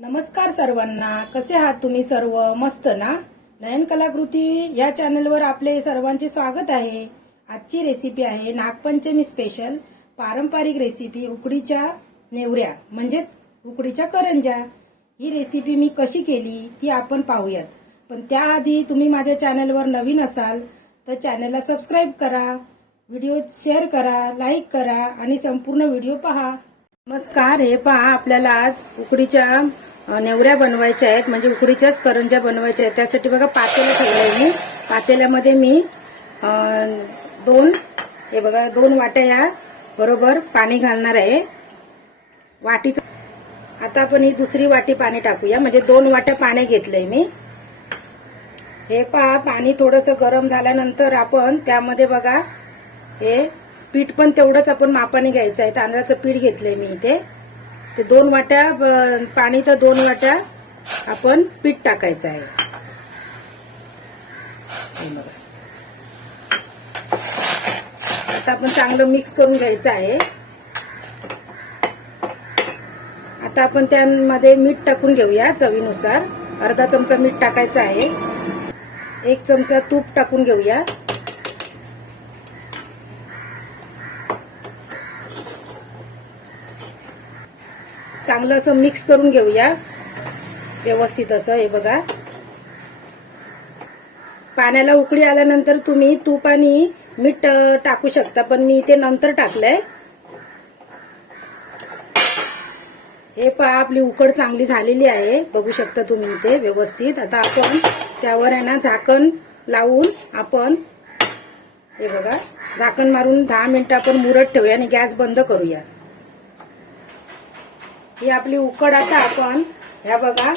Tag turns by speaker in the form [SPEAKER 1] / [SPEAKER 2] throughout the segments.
[SPEAKER 1] नमस्कार सर्वांना. कसे आहात तुम्ही सर्व? मस्त ना? नयन कलाकृती या चॅनलवर आपले सर्वांचे स्वागत आहे. आजची रेसिपी आहे नागपंचमी स्पेशल पारंपरिक रेसिपी उकडीच्या नेवऱ्या म्हणजेच उकडीच्या करंजा ही रेसिपी मी कशी केली ती आपण पाहूयात. पण त्याआधी तुम्ही माझ्या चॅनलवर नवीन असाल तर चॅनलला सबस्क्राईब करा व्हिडिओ शेअर करा लाईक करा आणि संपूर्ण व्हिडिओ पहा. नमस्कार. हे पहा आपल्याला आज उकडीच्या नेवऱ्या बनवायच्या आहेत म्हणजे उकडीच्याच करंज्या बनवायच्या आहेत. त्यासाठी बघा पातेलं आहे मी. पातेल्यामध्ये मी दोन हे बघा दोन वाट्या या बरोबर पाणी घालणार आहे. वाटीचं आता आपण ही दुसरी वाटी पाणी टाकूया. म्हणजे दोन वाट्या पाणी घेतलंय मी. हे पहा पाणी थोडंसं गरम झाल्यानंतर आपण त्यामध्ये बघा हे पीठ पण तेवढंच आपण मापाने घ्यायचं आहे. तांदळाचं पीठ घेतलंय मी इथे. ते दोन वाट्या पाणी तर दोन वाट्या आपण पीठ टाकायचं आहे. आता आपण चांगलं मिक्स करून घ्यायचं आहे. आता आपण त्यामध्ये मीठ टाकून घेऊया चवीनुसार. अर्धा चमचा मीठ टाकायचं आहे. एक चमचा तूप टाकून घेऊया. चांगलं असं मिक्स करून घेऊया. व्यवस्थित असं हे बघा. पाण्याला उकळी आल्यानंतर तुम्ही तूप आणि मीठ टाकू शकता पण मी इथे नंतर टाकलंय. हे पहा आपली उकड चांगली झालेली आहे. बघू शकता तुम्ही इथे व्यवस्थित. आता आपण त्यावर आहे ना झाकण लावून आपण हे बघा झाकण मारून दहा मिनिटं आपण मुरत ठेवूया आणि गॅस बंद करूया. ही आपली उकड आता आपण ह्या बघा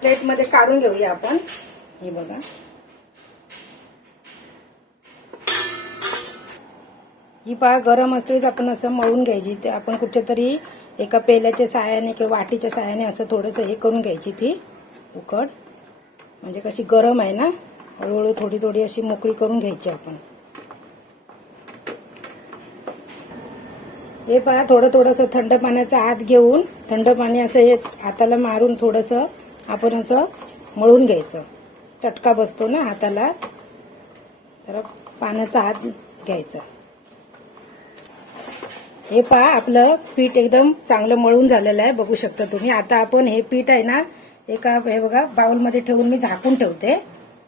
[SPEAKER 1] प्लेटमध्ये काढून घेऊया आपण. हे बघा. ही पहा गरम असतेच आपण असं मळून घ्यायची. ते आपण कुठेतरी तरी एका पेल्याच्या साह्याने किंवा वाटीच्या साह्याने असं थोडंसं हे करून घ्यायची ती उकड. म्हणजे कशी गरम आहे ना हळूहळू थोडी थोडी अशी मोकळी करून घ्यायची आपण. हे पहा थोडं थोडंसं थंड पाण्याचा आत घेऊन थंड पाणी असं हे हाताला मारून थोडंसं आपण असं मळून घ्यायचं. चटका बसतो ना हाताला. तर पाण्याचा हात घ्यायचा. हे पहा आपलं पीठ एकदम चांगलं मळून झालेलं आहे. बघू शकता तुम्ही. आता आपण हे पीठ आहे ना एका हे बघा बाउलमध्ये ठेवून मी झाकून ठेवते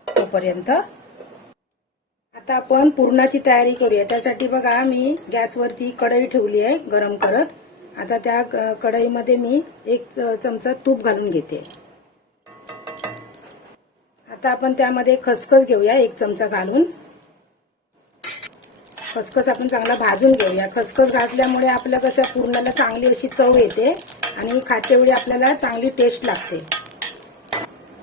[SPEAKER 1] तोपर्यंत. आता आपण पुरणाची तयारी करूया. त्यासाठी बघा मी गॅसवरती कढई ठेवली आहे गरम करत. आता त्या कढईमध्ये मी एक च- चमचा तूप घालून घेते. आता आपण त्यामध्ये खसखस घेऊया एक चमचा घालून. खसखस आपण चांगला भाजून घेऊया. खसखस घातल्यामुळे आपल्या कसं पुरणाला चांगली अशी चव येते आणि खातेवेळी आपल्याला चांगली टेस्ट लागते.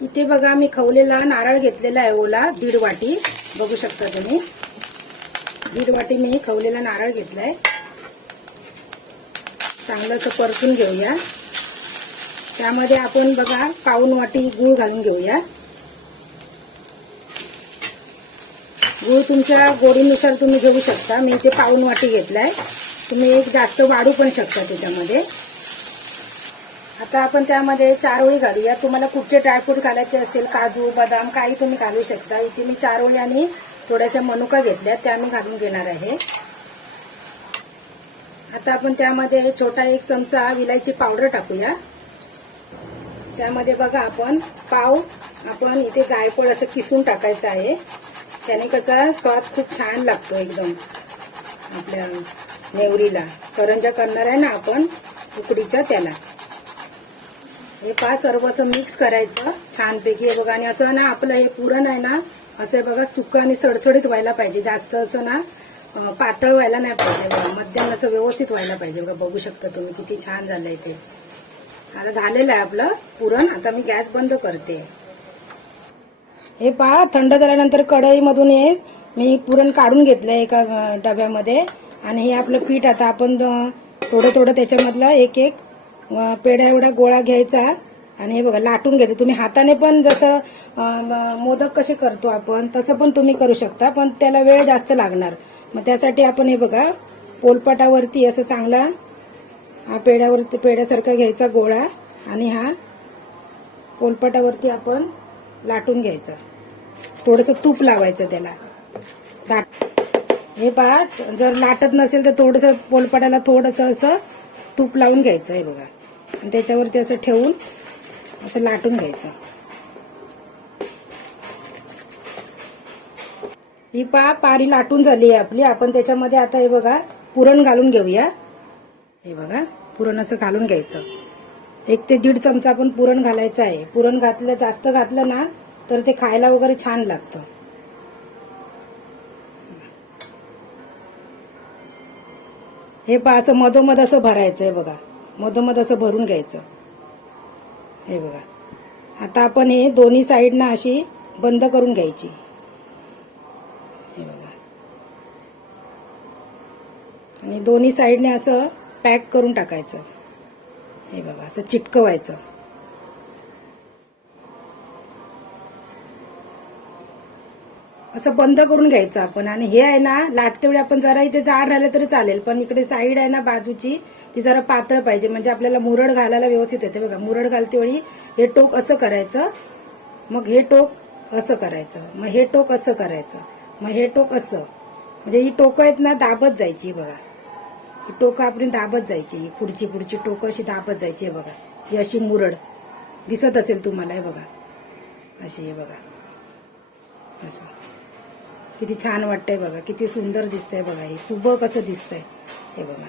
[SPEAKER 1] इथे बघा मी खवलेला नारळ घेतलेला आहे ओला दीड वाटी. बघू शकता तुम्ही. दीड वाटी मी खवलेला नारळ घेतलाय. चांगलं असं परतून घेऊया. त्यामध्ये आपण बघा पाऊन वाटी गूळ घालून घेऊया. गूळ तुमच्या गोडीनुसार तुम्ही घेऊ शकता. मी इथे पाऊन वाटी घेतलाय. तुम्ही एक जास्त वाढू पण शकता त्याच्यामध्ये. आता आपण त्यामध्ये चारोळी घालूया. तुम्हाला कुठचे ड्रायफ्रूट घालायचे असेल काजू बदाम काही तुम्ही घालू शकता. इथे मी चारोळी आणि थोड्याशा मनुका घेतल्या त्या मी घालून घेणार आहे. आता आपण त्यामध्ये छोटा एक चमचा विलायची पावडर टाकूया. त्यामध्ये बघा आपण पाव आपण इथे जायफळ असं किसून टाकायचं आहे. त्याने कसा स्वाद खूप छान लागतो एकदम. आपल्या नेवरीला. करंजा करणार आहे ना आपण उकडीच्या त्याला. हे पहा सर्व असं मिक्स करायचं. छानपैकी हे बघा आणि असं ना आपलं हे पुरण आहे ना असं हे बघा सुकं आणि सडसडीत व्हायला पाहिजे. जास्त असं ना पातळ व्हायला नाही पाहिजे बघा. मध्यम असं व्यवस्थित व्हायला पाहिजे बघा. बघू शकता तुम्ही किती छान झालंय ते. आता झालेलं आहे आपलं पुरण. आता मी गॅस बंद करते. हे पहा थंड झाल्यानंतर कढईमधून हे मी पुरण काढून घेतलंय एका डब्यामध्ये. आणि हे आपलं पीठ आता आपण थोडं थोडं त्याच्यामधलं एक एक पेढा एवढा गोळा घ्यायचा आणि हे बघा लाटून घ्यायचं. तुम्ही हाताने पण जसं मोदक कसे करतो आपण तसं पण तुम्ही करू शकता पण त्याला वेळ जास्त लागणार. मग त्यासाठी आपण हे बघा पोलपाटावरती असं चांगला हा पेढ्यावरती पेढ्यासारखा घ्यायचा गोळा आणि हा पोलपटावरती आपण लाटून घ्यायचं. थोडंसं तूप लावायचं त्याला. लाट हे पहा जर लाटत नसेल तर थोडंसं पोलपटाला थोडंसं असं तूप लावून घ्यायचं हे बघा. आणि त्याच्यावरती असं ठेवून असं लाटून घ्यायचं. ही पा पारी लाटून झाली आहे आपली. आपण त्याच्यामध्ये आता हे बघा पुरण घालून घेऊया. हे बघा पुरण असं घालून घ्यायचं. एक ते दीड चमचा आपण पुरण घालायचं आहे. पुरण घातलं जास्त घातलं ना तर ते खायला वगैरे छान लागतं. हे पा असं मधोमध असं भरायचं आहे बघा. मधोमध असं भरून घ्यायचं. हे बघा. आता आपण हे दोन्ही साईडनं अशी बंद करून घ्यायची. हे बघा. आणि दोन्ही साईडने असं पॅक करून टाकायचं. हे बघा असं चिटकवायचं. असं बंद करून घ्यायचं आपण. आणि हे आहे ना लाटतेवेळी आपण जरा इथे जाड राहिलं तरी चालेल पण इकडे साईड आहे ना बाजूची ती जरा पातळ पाहिजे. म्हणजे आपल्याला मुरड घालायला व्यवस्थित येते बघा. मुरड घालते वेळी हे टोक असं करायचं. मग हे टोक असं करायचं. मग हे टोक असं करायचं. मग हे टोक असं. म्हणजे ही टोकं आहेत ना दाबत जायची बघा. ही टोकं आपण दाबत जायची. ही पुढची पुढची टोकं अशी दाबत जायची आहे बघा. ही अशी मुरड दिसत असेल तुम्हाला हे बघा. अशी हे बघा. असं. किती छान वाटतंय बघा किती सुंदर दिसतंय बघा हे. सुबक कसं दिसतंय हे बघा.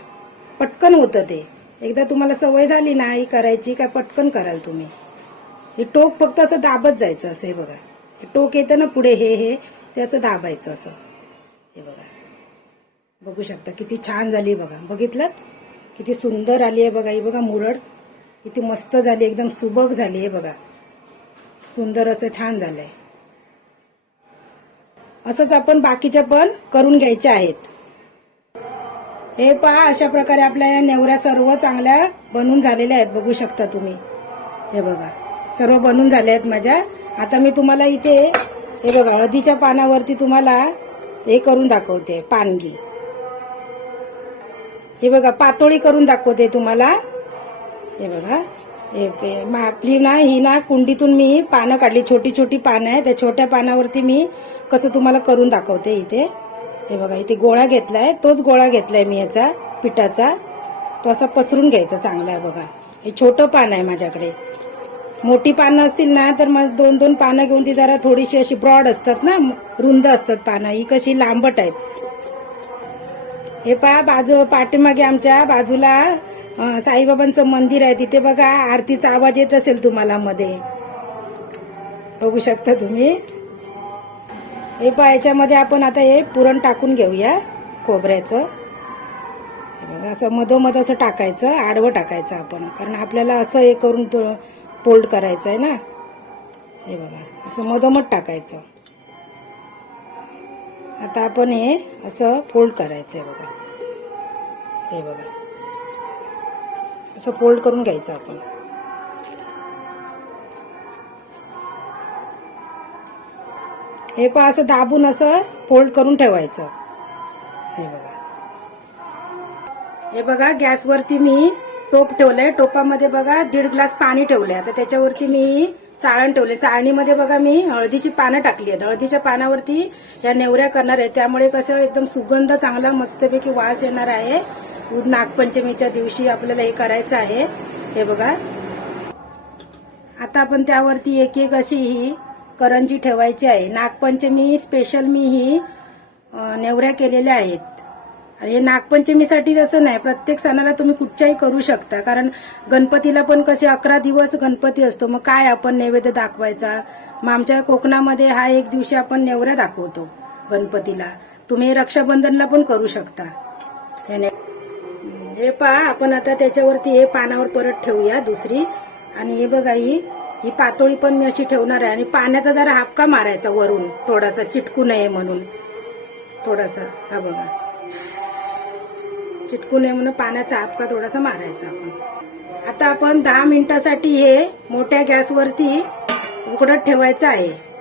[SPEAKER 1] पटकन होतं ते. एकदा तुम्हाला सवय झाली ना ही करायची काय पटकन कराल तुम्ही. हे टोक फक्त असं दाबत जायचं असं हे बघा. हे टोक येतं ना पुढे हे हे ते असं दाबायचं असं. हे बघा. बघू शकता किती छान झाली बघा. बघितलं किती सुंदर आली आहे बघा ही बघा मुरड. किती मस्त झाली एकदम सुबक झाली आहे बघा. सुंदर असं छान झालंय. असंच आपण बाकीच्या पण करून घ्यायच्या आहेत. हे पहा अशा प्रकारे आपल्या या नेवऱ्या सर्व चांगल्या बनून झालेल्या आहेत. बघू शकता तुम्ही. हे बघा सर्व बनून झाल्या आहेत माझ्या. आता मी तुम्हाला इथे हे बघा हळदीच्या पानावरती तुम्हाला हे करून दाखवते पानगी. हे बघा पातोळी करून दाखवते तुम्हाला. हे बघा एक आपली ना ही ना कुंडीतून मी पानं काढली. छोटी छोटी पानं आहे त्या छोट्या पानावरती मी कसं तुम्हाला करून दाखवते इथे. हे बघा इथे गोळा घेतलाय. तोच गोळा घेतलाय मी याचा पिठाचा. तो असा पसरून घ्यायचा चांगला आहे बघा. हे छोटं पान आहे माझ्याकडे. मोठी पानं असतील ना तर मग दोन दोन पानं घेऊन ती जरा थोडीशी अशी ब्रॉड असतात ना रुंद असतात पानं. ही कशी लांबट आहेत. हे पहा बाजू पाठीमागे आमच्या बाजूला साईबाबांचं मंदिर आहे तिथे बघा आरतीचा आवाज येत असेल तुम्हाला मध्ये. बघू शकता तुम्ही. हे पहा याच्यामध्ये आपण आता हे पुरण टाकून घेऊया खोबऱ्याचं. हे बघा असं मधोमध असं टाकायचं आडवं टाकायचं आपण कारण आपल्याला असं हे करून फोल्ड करायचं आहे ना. हे बघा असं मधोमध टाकायचं. आता आपण हे असं फोल्ड करायचं आहे बघा. हे बघा. असं फोल्ड करून घ्यायचं आपण. हे पहा असं दाबून असं फोल्ड करून ठेवायचं. हे बघा. हे बघा गॅसवरती मी टोप ठेवलंय. टोपामध्ये बघा दीड ग्लास पाणी ठेवलंय. आता त्याच्यावरती मी चाळण ठेवले चाळणीमध्ये बघा मी हळदीची पानं टाकली आहेत. हळदीच्या पानावरती या नेवऱ्या करणार आहे. त्यामुळे कसं एकदम सुगंध चांगला मस्तपैकी वास येणार आहे. नागपंचमीच्या दिवशी आपल्याला हे करायचं आहे. हे बघा. आता आपण त्यावरती एक एक अशी ही करंजी ठेवायची आहे. नागपंचमी स्पेशल मी ही नेवऱ्या केलेल्या आहेत. आणि हे नागपंचमीसाठी असं नाही. प्रत्येक सणाला तुम्ही कुठच्याही करू शकता. कारण गणपतीला पण कसे अकरा दिवस गणपती असतो. मग काय आपण नैवेद्य दाखवायचा? मग आमच्या कोकणामध्ये हा एक दिवशी आपण नेवऱ्या दाखवतो गणपतीला. तुम्ही रक्षाबंधनला पण करू शकता. याने हे पहा आपण आता त्याच्यावरती हे पानावर परत ठेवूया दुसरी. आणि हे बघा ही ही पातोळी पण मी अशी ठेवणार आहे. आणि पाण्याचा जरा हापका मारायचा वरून. थोडासा चिटकू नये म्हणून. थोडासा हा बघा. चिटकू नये म्हणून पाण्याचा हापका थोडासा मारायचा आपण. आता आपण दहा मिनिटासाठी हे मोठ्या गॅसवरती उकडत ठेवायचं आहे.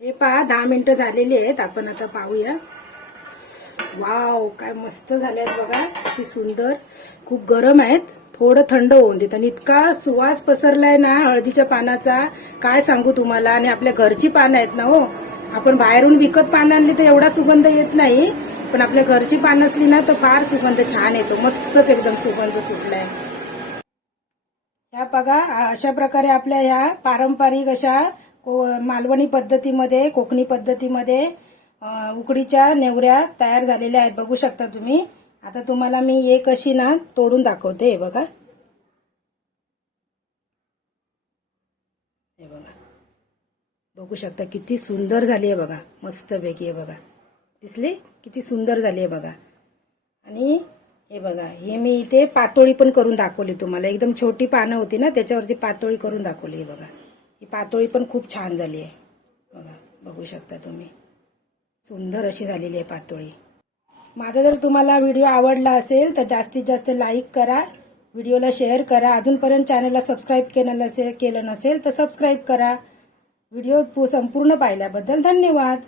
[SPEAKER 1] हे पहा दहा मिनिटं झालेली आहेत. आपण आता पाहूया. वाव काय मस्त झाले आहेत बघा. किती सुंदर. खूप गरम आहेत. थोडं थंड होऊन देत. आणि इतका सुवास पसरलाय ना हळदीच्या पानाचा. काय सांगू तुम्हाला? आणि आपल्या घरची पानं आहेत ना हो. आपण बाहेरून विकत पानं आणली तर एवढा सुगंध येत नाही. पण आपल्या घरची पानं असली ना तर फार सुगंध छान येतो. मस्तच एकदम सुगंध सुटलाय. ह्या बघा अशा प्रकारे आपल्या ह्या पारंपरिक अशा मालवणी पद्धतीमध्ये कोकणी पद्धतीमध्ये उकडीच्या नेवऱ्या तयार झालेल्या आहेत. बघू शकता तुम्ही. आता तुम्हाला मी एक अशी ना तोडून दाखवते. हे बघा. हे बघा. बघू शकता किती सुंदर झाली आहे बघा. मस्तपैकी आहे बघा. दिसली? किती सुंदर झाली आहे बघा. आणि हे बघा हे मी इथे पातोळी पण करून दाखवली तुम्हाला. एकदम छोटी पानं होती ना त्याच्यावरती पातोळी करून दाखवली हे बघा. ही पातोळी पण खूप छान झाली आहे. बघा बघू शकता तुम्ही. सुंदर अशी झालेली आहे पातोळी माझा जर तुम्हाला व्हिडिओ आवडला असेल तर जास्तीत जास्त लाईक करा व्हिडिओला शेअर करा. अजूनपर्यंत चॅनलला सबस्क्राईब केलं नसेल केलं नसेल तर सबस्क्राईब करा. व्हिडिओ संपूर्ण पाहिल्याबद्दल धन्यवाद.